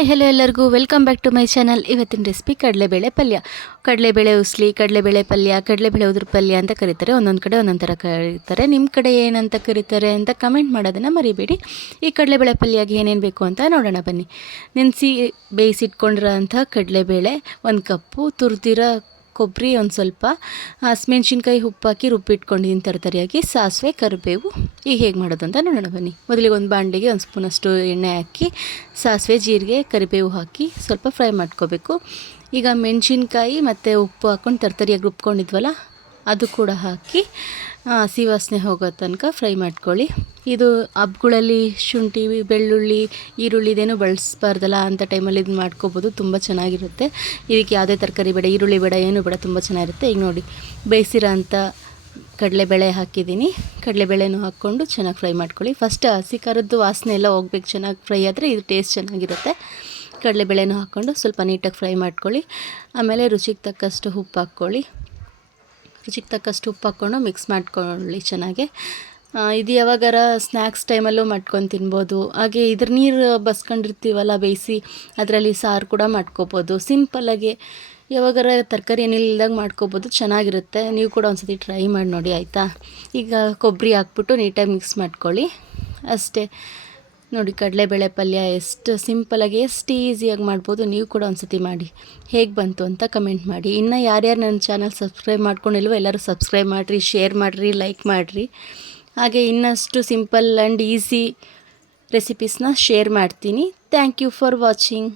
Hi hello ಎಲ್ಲರಿಗೂ welcome back to my channel. ಇವತ್ತಿನ recipe ಕಡಲೆಬೇಳೆ ಪಲ್ಯ. ಕಡಲೆಬೇಳೆ ಉಸ್ಲಿ, ಕಡಲೆಬೇಳೆ ಪಲ್ಯ, ಕಡಲೆಬೇಳೆ ಉದುರು ಪಲ್ಯ ಅಂತ ಕರೀತಾರೆ. ಒಂದೊಂದು ಕಡೆ ಒಂದೊಂದು ಥರ ಕರೀತಾರೆ. ನಿಮ್ಮ ಕಡೆ ಏನಂತ ಕರೀತಾರೆ ಅಂತ ಕಮೆಂಟ್ ಮಾಡೋದನ್ನು ಮರಿಬೇಡಿ. ಈ ಕಡಲೆಬೇಳೆ ಪಲ್ಯಗೆ ಏನೇನು ಬೇಕು ಅಂತ ನೋಡೋಣ ಬನ್ನಿ. ನೆನೆಸಿ ಬೇಯಿಸಿಟ್ಕೊಂಡಿರೋ ಅಂಥ ಕಡಲೆಬೇಳೆ 1 ಕಪ್ಪು, ತುರಿದಿರೋ ಕೊಬ್ಬರಿ ಒಂದು ಸ್ವಲ್ಪ, ಹಸಿಮೆಣ್ಸಿನ್ಕಾಯಿ ಉಪ್ಪಾಕಿ ರುಬ್ಬಿಟ್ಕೊಂಡಿದ್ದೀನಿ ತರತರಿಯಾಗಿ, ಸಾಸಿವೆ, ಕರಿಬೇವು. ಈಗ ಹೇಗೆ ಮಾಡೋದು ಅಂತ ನೋಡೋಣ ಬನ್ನಿ. ಮೊದಲಿಗೆ ಒಂದು ಬಾಣಲೆಗೆ 1 ಸ್ಪೂನಷ್ಟು ಎಣ್ಣೆ ಹಾಕಿ ಸಾಸಿವೆ, ಜೀರಿಗೆ, ಕರಿಬೇವು ಹಾಕಿ ಸ್ವಲ್ಪ ಫ್ರೈ ಮಾಡ್ಕೋಬೇಕು. ಈಗ ಮೆಣಸಿನ್ಕಾಯಿ ಮತ್ತು ಉಪ್ಪು ಹಾಕ್ಕೊಂಡು ತರತರಿಯಾಗಿ ರುಬ್ಕೊಂಡಿದ್ವಲ್ಲ ಅದು ಕೂಡ ಹಾಕಿ ಹಸಿ ವಾಸನೆ ಹೋಗೋ ತನಕ ಫ್ರೈ ಮಾಡ್ಕೊಳ್ಳಿ. ಇದು ಹಬ್ಬಗಳಲ್ಲಿ ಶುಂಠಿ, ಬೆಳ್ಳುಳ್ಳಿ, ಈರುಳ್ಳಿ ಇದೇನು ಬಳಸಬಾರ್ದಲ್ಲ ಅಂತ ಟೈಮಲ್ಲಿ ಇದು ಮಾಡ್ಕೋಬೋದು, ತುಂಬ ಚೆನ್ನಾಗಿರುತ್ತೆ. ಇದಕ್ಕೆ ಯಾವುದೇ ತರಕಾರಿ ಬೇಡ, ಈರುಳ್ಳಿ ಬೇಡ, ಏನು ಬೇಡ, ತುಂಬ ಚೆನ್ನಾಗಿರುತ್ತೆ. ಈಗ ನೋಡಿ, ಬೇಯಿಸಿರೋ ಅಂಥ ಕಡಲೆಬೇಳೆ ಹಾಕಿದ್ದೀನಿ. ಕಡಲೆಬೇಳೆನೂ ಹಾಕ್ಕೊಂಡು ಚೆನ್ನಾಗಿ ಫ್ರೈ ಮಾಡ್ಕೊಳ್ಳಿ. ಫಸ್ಟ್ ಹಸಿ ಖಾರದ್ದು ವಾಸನೆ ಎಲ್ಲ ಹೋಗ್ಬೇಕು, ಚೆನ್ನಾಗಿ ಫ್ರೈ ಆದರೆ ಇದು ಟೇಸ್ಟ್ ಚೆನ್ನಾಗಿರುತ್ತೆ. ಕಡಲೆಬೇಳೆನೂ ಹಾಕ್ಕೊಂಡು ಸ್ವಲ್ಪ ನೀಟಾಗಿ ಫ್ರೈ ಮಾಡ್ಕೊಳ್ಳಿ. ಆಮೇಲೆ ರುಚಿಗೆ ತಕ್ಕಷ್ಟು ಉಪ್ಪು ಹಾಕ್ಕೊಳ್ಳಿ. ರುಚಿಗೆ ತಕ್ಕಷ್ಟು ಉಪ್ಪು ಹಾಕ್ಕೊಂಡು ಮಿಕ್ಸ್ ಮಾಡ್ಕೊಳ್ಳಿ ಚೆನ್ನಾಗೆ. ಇದು ಯಾವಾಗಾರ ಸ್ನ್ಯಾಕ್ಸ್ ಟೈಮಲ್ಲೂ ಮಾಡ್ಕೊಂಡು ತಿನ್ಬೋದು. ಹಾಗೆ ಇದ್ರ ನೀರು ಬಸ್ಕೊಂಡಿರ್ತೀವಲ್ಲ ಬೇಯಿಸಿ, ಅದರಲ್ಲಿ ಸಾರು ಕೂಡ ಮಾಡ್ಕೋಬೋದು. ಸಿಂಪಲ್ಲಾಗಿ ಯಾವಾಗಾರ ತರಕಾರಿ ಏನಿಲ್ಲದಾಗ ಮಾಡ್ಕೋಬೋದು, ಚೆನ್ನಾಗಿರುತ್ತೆ. ನೀವು ಕೂಡ ಒಂದು ಸತಿ ಟ್ರೈ ಮಾಡಿ ನೋಡಿ, ಆಯಿತಾ. ಈಗ ಕೊಬ್ಬರಿ ಹಾಕ್ಬಿಟ್ಟು ನೀಟಾಗಿ ಮಿಕ್ಸ್ ಮಾಡ್ಕೊಳ್ಳಿ ಅಷ್ಟೇ. ನೋಡಿ, ಕಡಲೆಬೇಳೆ ಪಲ್ಯ ಎಷ್ಟು ಸಿಂಪಲಾಗಿ, ಎಷ್ಟು ಈಸಿಯಾಗಿ ಮಾಡ್ಬೋದು. ನೀವು ಕೂಡ ಒಂದು ಸತಿ ಮಾಡಿ ಹೇಗೆ ಬಂತು ಅಂತ ಕಮೆಂಟ್ ಮಾಡಿ. ಇನ್ನು ಯಾರ್ಯಾರು ನನ್ನ ಚಾನಲ್ ಸಬ್ಸ್ಕ್ರೈಬ್ ಮಾಡ್ಕೊಂಡಿಲ್ವೋ ಎಲ್ಲರೂ ಸಬ್ಸ್ಕ್ರೈಬ್ ಮಾಡಿರಿ, ಶೇರ್ ಮಾಡಿರಿ, ಲೈಕ್ ಮಾಡಿರಿ. ಹಾಗೆ ಇನ್ನಷ್ಟು ಸಿಂಪಲ್ ಆ್ಯಂಡ್ ಈಸಿ ರೆಸಿಪೀಸ್ನ ಶೇರ್ ಮಾಡ್ತೀನಿ. Thank you for watching.